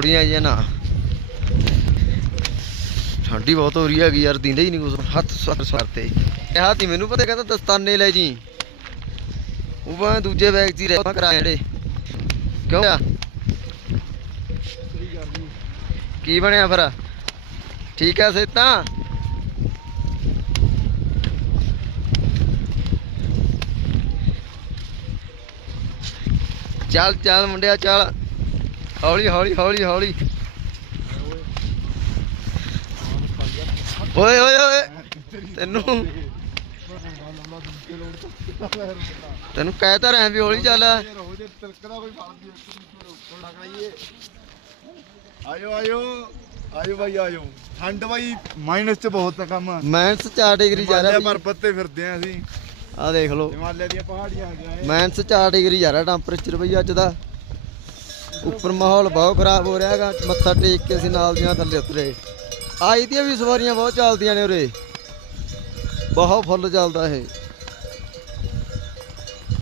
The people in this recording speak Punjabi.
ਥੋੜੀਆਂ ਜਿਹੀਆਂ ਨਾ। ਠੰਡੀ ਬਹੁਤ ਹੋ ਰਹੀ ਹੈਗੀ ਯਾਰ, ਦਿੰਦੇ ਹੀ ਨਹੀਂ ਕੁਛ। ਹੱਥ ਸਰ ਸਰ ਤੇ। ਇਹ ਹਾਤੀ ਮੈਨੂੰ ਪਤਾ ਕਹਿੰਦਾ ਦਸਤਾਨੇ ਲੈ ਜੀ। ਉਹ ਮੈਂ ਦੂਜੇ ਬੈਗ 'ਚ ਹੀ ਰਹਿ ਕਰਾ ਜਿਹੜੇ। ਕਿਉਂ ਆ? ਕੀ ਬਣਿਆ ਫਿਰ? ਠੀਕ ਆ ਸੇ ਤਾਂ? ਚੱਲ ਚੱਲ ਮੁੰਡਿਆ, ਚੱਲ। ਹੌਲੀ ਹੌਲੀ ਹੌਲੀ ਹੌਲੀ। ਓਏ ਓਏ ਓਏ ਤੈਨੂੰ। ਤੈਨੂੰ ਕਹਿਤਾ ਰਿਹਾ ਵੀ ਹੌਲੀ ਚੱਲ। ਆਇਓ ਆਇਓ। ਆਇਓ ਭਾਈ ਆਇਓ। ਠੰਡ ਭਾਈ ਮਾਈਨਸ ਚ ਬਹੁਤ ਹੈ ਕੰਮ। ਮੈਂਸ 4 ਡਿਗਰੀ ਜਾ ਰਿਹਾ ਪਰਬਤ ਤੇ ਫਿਰਦੇ ਆ ਅਸੀਂ। ਆ ਦੇਖ ਲਓ। ਹਿਮਾਲਿਆ ਦੀਆਂ ਪਹਾੜੀਆਂ ਆ ਗਿਆ ਮੈਂਸ 4 ਡਿਗਰੀ ਜਾ ਰਿਹਾ ਟੈਂਪਰੇਚਰ ਬਈ ਅੱਜ ਦਾ। ਉੱਪਰ ਮਾਹੌਲ ਬਹੁਤ ਖਰਾਬ ਹੋ ਰਿਹਾ ਹੈਗਾ, ਮੱਥਾ ਟੇਕ ਕੇ ਅਸੀਂ ਨਾਲ ਦੀਆਂ ਥੱਲੇ ਉਤਰੇ। ਆਈ ਦੀਆਂ ਵੀ ਸਵਾਰੀਆਂ ਬਹੁਤ ਚੱਲਦੀਆਂ ਨੇ ਉਰੇ। ਬਹੁਤ ਫੁੱਲ ਚੱਲਦਾ ਇਹ।